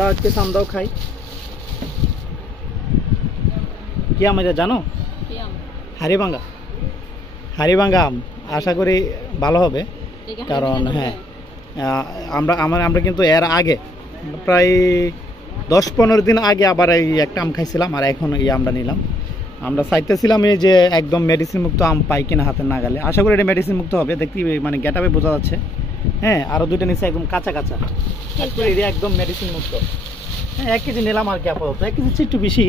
দাও একটু আম দাও খাই। কি আম এটা জানো? হাড়িভাঙ্গা। হাড়িভাঙ্গা আম, আশা করি ভালো হবে। কারণ হ্যাঁ আমরা কিন্তু এর আগে প্রায় 10-15 দিন আগে আবার এই একটা আম খাইছিলাম, আর এখন এই আমটা নিলাম। আমরা চাইতেছিলাম এই যে একদম মেডিসিন মুক্ত আম পাই কিনা হাতে না গেলে। আশা করি এটা মেডিসিন মুক্ত হবে, দেখতে মানে গেটাবে বোঝা যাচ্ছে। হ্যাঁ, আরও দুইটা নিচে একদম কাঁচা কাঁচা, এটা একদম মেডিসিন মুক্ত। হ্যাঁ, 1 কেজি নিলাম আর কি। আপাতত 1 কেজি একটু বেশি,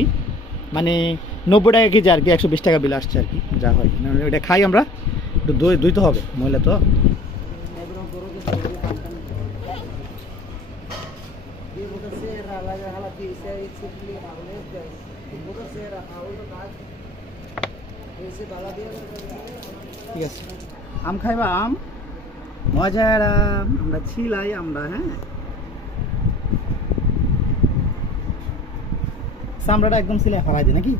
মানে 90 টাকা কেজি আর কি, 120 টাকা বিল আসছে আর কি, যা হয়। এটা খাই আমরা, একটু দই তো হবে, মহিলা তো। ঠিক আছে, আম খাইবা? আম মজার আম, আমরা ছিলাই আমরা। হ্যাঁ, চামড়াটা একদম সিলাই ফেলাই দিই নাকি?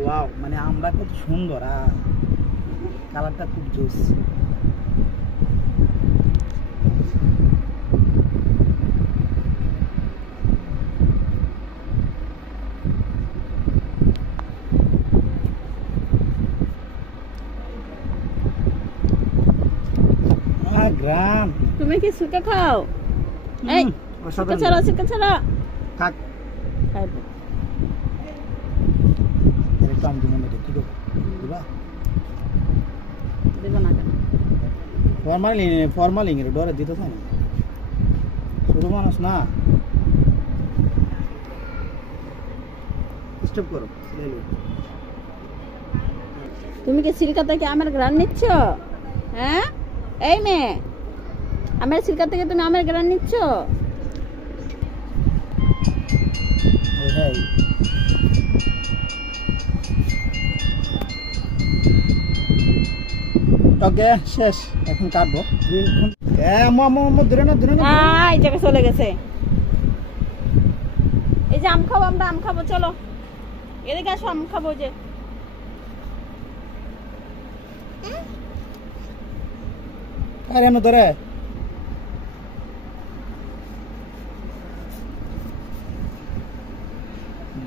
ওয়াও, মানে আমটা কত সুন্দর, আর কালারটা খুব জোস। গ্রাম, তুমি কি সুকা খাও? এই সুকা ছাড়া থাক, খাইবো। একটু আম দিবেন না, কি করবো? দিবা? দেব না কেন? ফরমালিং এর ডরে দিতে চাই না, ছোট মানুষ না। স্টপ করো। তুমি কি সিলকা থেকে আমের গ্রান নিচ্ছ? হ্যাঁ, এই মেয়ে, আমের সিলকা থেকে তুমি আমের গ্রান নিচ্ছ? ওকে, শেষ, এখন কাটবো। এই জায়গায় চলে গেছে। এই যে আম খাবো, আমরা আম খাবো, চলো এদিকে আসো, আম খাবো। যে আরে না ধরে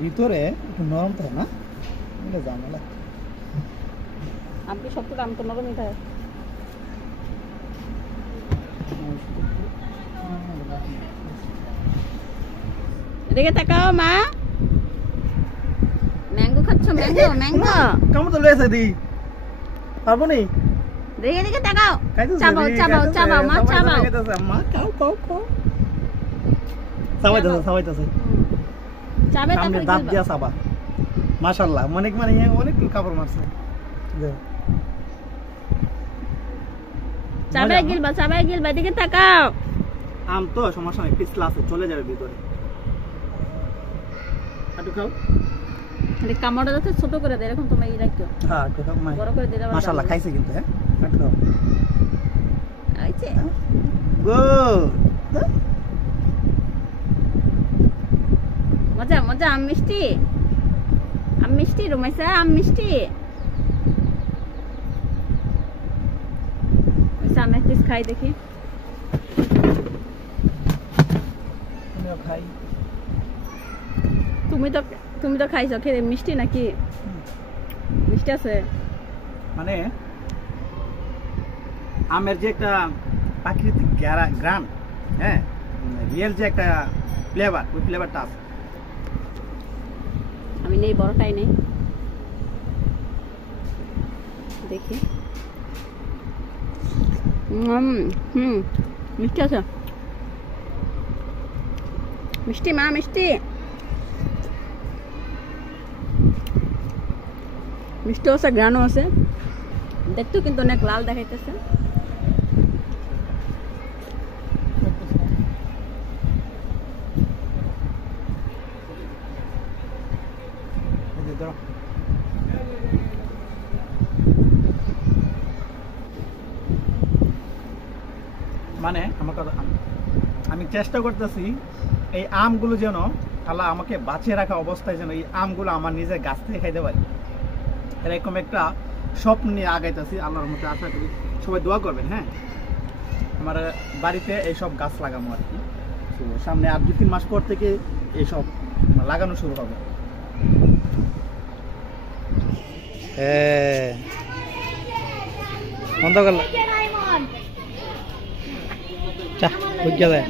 ভিতরে একটু নরম থাকে না, ঝামেলা। আপনি সবটুকু আম তো নরমই থাকে। এদিকে তাকাও মা, ম্যাঙ্গো খাচ্ছ? ম্যাঙ্গো কেমন তো লেছে দি পারবো নি? দেখে এদিকে তাকাও, চাবাও মা, চাবাও। মা খাও সাবাইতেছে চাবে, তারপরে দাঁত দিয়া সাবা। মাশাআল্লাহ, অনেক কাপড় মারছে। চাবাই গিলবা, এদিকে তাকাও। আম তো সমস্যা নেই, পিছলা আছে, চলে যাবে ভিতরে। একটু খাও। কামড়টা যাতে ছোট করে দেয়, এরকম তোমরা রাখো। হ্যাঁ, একটু খাও। বড় করে দিলে মাশাআল্লাহ, খাইছে কিন্তু। হ্যাঁ, একটু খাও। আইছে গুড। মজা। আম মিষ্টি রুমাইসা, আম মিষ্টি। আমি এক পিস খাই দেখি। খাই। তুমি তো খাইছো, খেয়ে মিষ্টি নাকি? মিষ্টি আছে, মানে আমের যে একটা প্রাকৃতিক গ্রান, হ্যাঁ, রিয়েল যে একটা ফ্লেভার, ওই ফ্লেভারটা আছে। আমি নেই, বড়টাই নেই, দেখি। মিষ্টি আছে, মিষ্টি মা, মিষ্টি আছে, গ্রানও আছে। দেখতেও কিন্তু অনেক লাল দেখাইতেছে। মানে আমার কথা, আমি চেষ্টা করতেছি এই আমগুলো যেন আল্লাহ আমাকে বাঁচিয়ে রাখা অবস্থায় যেন এই আমগুলো আমার নিজের গাছ থেকে খাইতে পারি, এরকম একটা স্বপ্ন নিয়ে আগাইতেছি। আল্লাহর মধ্যে আশা করি সবাই দোয়া করবেন। হ্যাঁ, আমার বাড়িতে এইসব গাছ লাগানো আর কি। তো সামনে আর 2-3 মাস পর থেকে এইসব লাগানো শুরু হবে। হ্যাঁ বন্ধ করল চা বুঝে যায়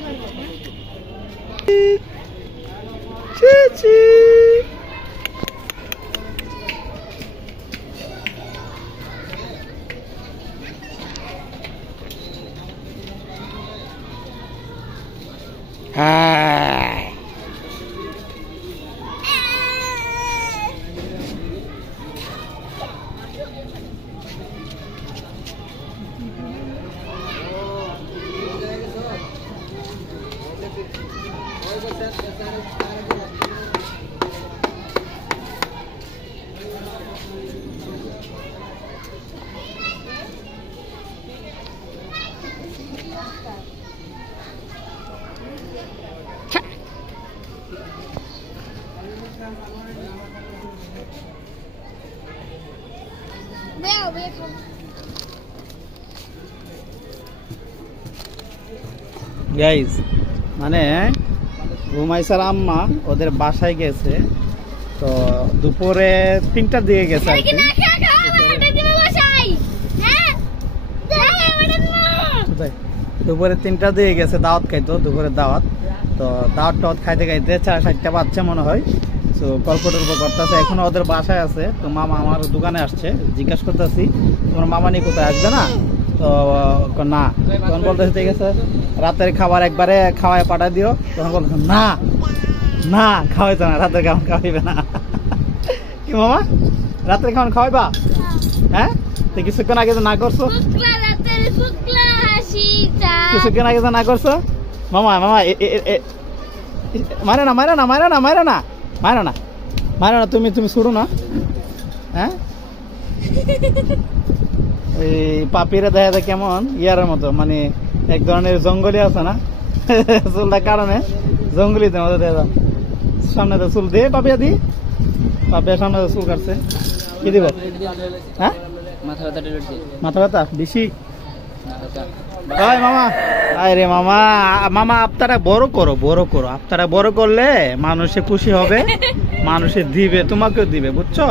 গাইস, মানে রুমাইসার আম্মা ওদের বাসায় গেছে, তো দুপুরে 3টার দিকে গেছে আর কি। দুপুরে 3টার দিকে গেছে দাওয়াত খাইতো, দুপুরের দাওয়াত। তো দাওয়াত খাইতে খাইতে 4-4টা বাচ্চা মনে হয়। তো গল্প টল্প করতেছে, এখনো ওদের বাসায় আছে। তো মামা আমার দোকানে আসছে, জিজ্ঞাসা করতেছি তোমার মামা নিয়ে কোথায়, আসবে না? তো না, তখন বলতেছে ঠিক আছে রাতের খাবার একবারে খাওয়ায় পাঠাই দিও। তখন বলতেছে না না খাওয়াইতো না, রাতের খাবার খাওয়াইবে না। কি মামা রাতের খাবার খাওয়াইবা? হ্যাঁ, তো কিছুক্ষণ আগে তো না করছো, কিছুক্ষণ আগে তো না করছো। মামা মামা মারে না মারে না মারে না মারে না মারে না মারে না, তুমি তুমি শুরু না। হ্যাঁ, এই পাপিরা দেখা যায় কেমন ইয়ারের মতো, মানে এক ধরনের জঙ্গলি আছে না, চুলটার কারণে জঙ্গলিদের মতো দেখা যায়। সামনে তো চুল দে পাপিয়া দি, পাপিয়া সামনে তো চুল কাটছে, কি দিব? হ্যাঁ, মাথা ব্যথা বেশি। মামা আরে মামা মামা আপনারা বড় করো, বড় করো, আপনারা বড় করলে মানুষে খুশি হবে, মানুষে দিবে, তোমাকেও দিবে, বুঝছো?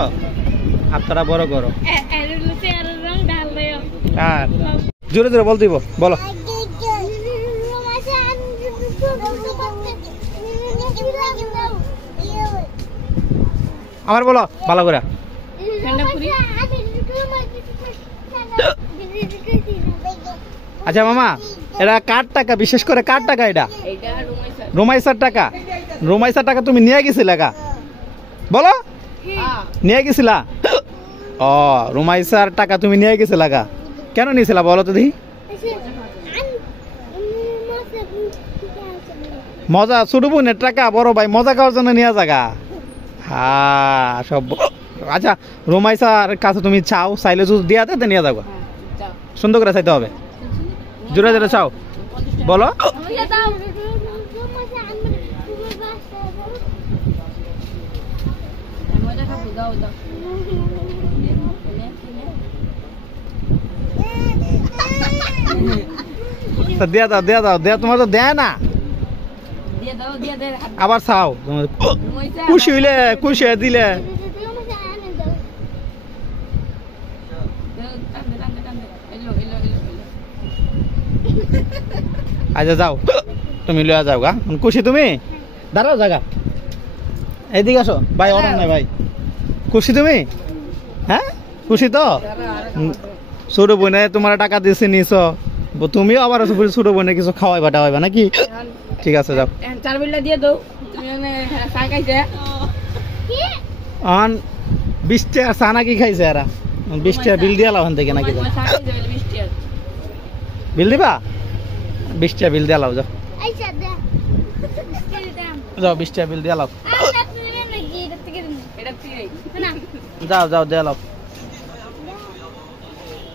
আপনারা বড় করো। হ্যাঁ, জোরে জোরে বল দিব, বলো। আবার বলো ভালো করে। আচ্ছা মামা, এটা কার টাকা? বিশেষ করে কার টাকা এটা? রুমাইসার টাকা। রুমাইসার টাকা তুমি নিয়ে গেছিলা গা, বলো? নিয়ে গেছিলা? ও, রুমাইসার টাকা তুমি নিয়ে গেছিলা গা, কেন নিয়েছিলা বলো তো দেখি? মজা, ছোট বোনের টাকা বড় ভাই মজা খাওয়ার জন্য নিয়ে যাগা। হ্যাঁ সব। আচ্ছা, রুমাইসার কাছে তুমি চাও, চাইলে যদি দিয়া দেয় নিয়ে যাবো। সুন্দর করে চাইতে হবে, জোরে জোরে চাও, বলো। দিয়া দাও দিয়া দাও, দেয়া তোমার তো দেয় না, আবার চাও। খুশি হইলে খুশি দিলে। আচ্ছা যাও, তুমি লয়া যাও গা, খুশি তুমি? দাঁড়াও জায়গা, এইদিকে আসো ভাই, অরম নাই ভাই। খুশি তুমি? হ্যাঁ খুশি তো? ছোট বোনে তোমার টাকা দিয়েছে নিছ, তুমিও আবার ছোট বোনে কিছু খাওয়াইবা টাওয়াইবা নাকি? ঠিক আছে যাও। 4 বিলটা দিয়ে দাও, তুমি চা খাইছে। 20 টাকা চা নাকি খাইছে এরা? 20 টাকা বিল দিয়ে লাও থেকে নাকি? বিল দিবা? 20 টাকা বিল দিয়ে লাও, যাও যাও, 20 টাকা বিল দিয়ে লাও, যাও যাও দিয়ে লাও।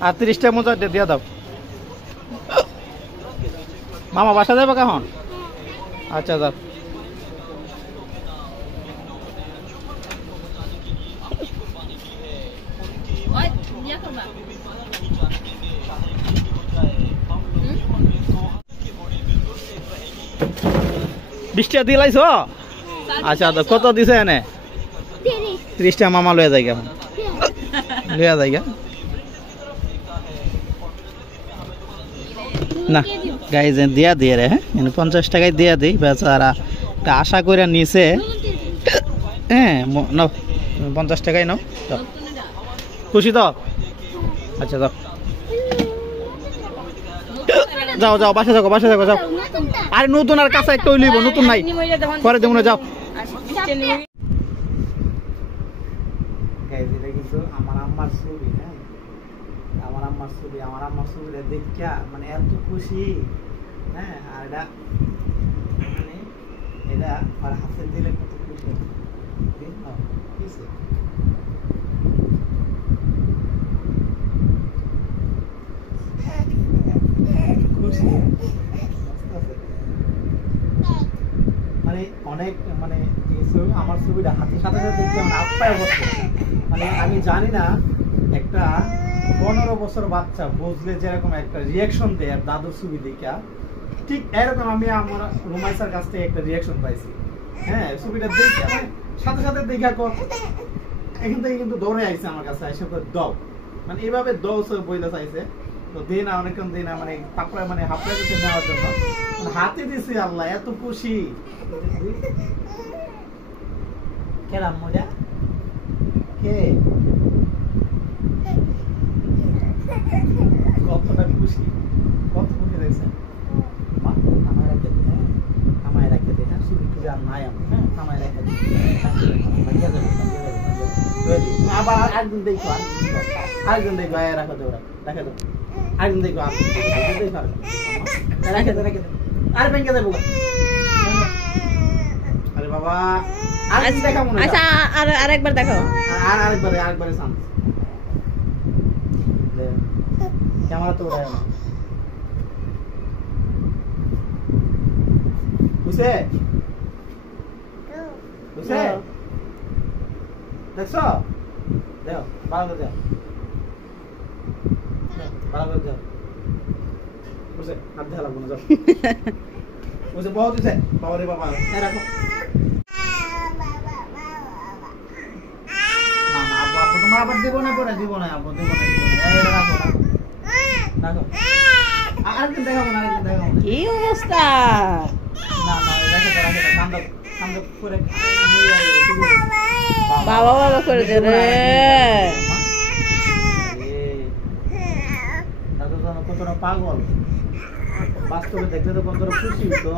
আর 30 টাকা মতো দিয়ে দাও। মামা বাসা যাবে কখন? আচ্ছা যাও। 20 টাকা দিলাইছ? আচ্ছা তো কত দিছে এনে? 30 টাকা মামা লয়ে যাই এখন। লয়ে যাই না গাইজ দিয়া দিয়ে রে, হ্যাঁ 50 টাকায় দিয়া দিই বেচারা, আশা করে নিছে। হ্যাঁ নাও 50 টাকায় নাও, খুশি তো? আচ্ছা যাও যাও যাও বাসা যাও, বাসা যাও যাও। আরে নতুন আর কাঁচা একটা লইব, নতুন নাই পরে দেবো না, যাও। কিন্তু আমার আম্মার ছবি, হ্যাঁ আমার আম্মার ছবি, আমার আম্মার ছবিটা দেখা মানে এত খুশি। হ্যাঁ আর এটা মানে এটা আর হাতে দিলে কত খুশি। মানে অনেক মানে আমার ছবিটা হাতের সাথে সাথে দেখতে আমার আত্মায় অবস্থা, মানে আমি জানি না একটা 15 বছর বাচ্চা বুঝলে যেরকম একটা রিয়াকশন দেয় আর দাদুর ছবি দেখা, ঠিক এরকম আমি আমার রুমাইসার কাছ থেকে একটা রিয়াকশন পাইছি। হ্যাঁ ছবিটা দেখে সাথে সাথে দেখা এখান থেকে কিন্তু দৌড়ে আইছে আমার কাছে, এসে দাও মানে এইভাবে দাও সব বইলা চাইছে তো দিই না, অনেকক্ষণ দিই না মানে তারপরে মানে হাফড়ে দিতে নেওয়ার জন্য হাতে দিছি। আল্লাহ এত খুশি। কেরাম মজা কে কতটা খুশি, কত খুশি হয়েছে। আমায় রাখতে দে, হ্যাঁ আমায় রাখতে দে, হ্যাঁ ছবি টুবি আর নাই আমার, হ্যাঁ আমায় রাখতে দে। আবার একদিন দেখো, আরেকদিন দেখো, রাখো দে, রাখে দাও আরেকদিন দেখো, রাখে দে রাখে দে। আরে ব্যাংকে যাবো, আরে বাবা আরেকদিন দেখাবো না। আচ্ছা আরেকবার দেখো, আরেকবারে চান্স ক্যামেরা তো ওড়ায় না, বুঝছে বুঝছে দেখছো, দেখো ভালো করে যাও, ভালো করে যাও, বুঝছে হাত দেখা লাগবো না, যাও বুঝছে বহুত দিছে বাবা রে বাবা। রাখো না না আপু তোমার আবার দিব না, পরে দিব না আপু, দিব না রাখো রাখো, আরেকদিন দেখাবো না, আরেকদিন দেখাবো না। কি অবস্থা, না না রাখে রাখে কান্দো কান্দো করে বাবা বাবা করে দে রে। দাদু তো কতটা পাগল, বাস্তবে দেখলে তো কতটা খুশি তো।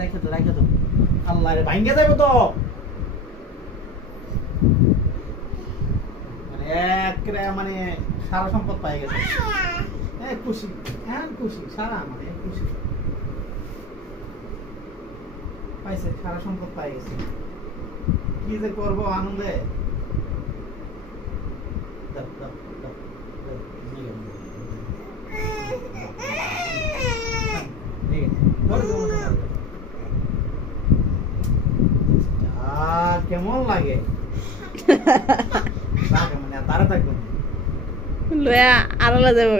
রেখে তো রেখে তো, আল্লাহ রে ভাঙ্গে যাবে তো, মানে একরে মানে সারা সম্পদ পাই গেছে। খুশি, হ্যাঁ খুশি, সারা মানে খুশি পাইছে, সারা সম্পদ পাই গেছে। কি যে করবো আনন্দে। কেমন লাগে মানে তারা থাকবো লয়া আড়ালে যাবো,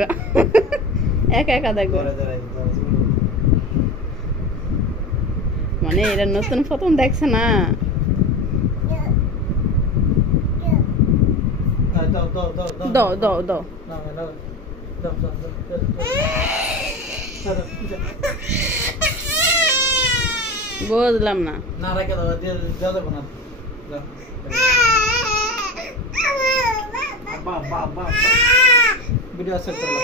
একা একা দেখবো। মানে এটা নতুন প্রথম দেখছে না। দাও দাও দাও, বুঝলাম না। না রেখে দাও, দেবো না। ভিডিও সেট করলাম।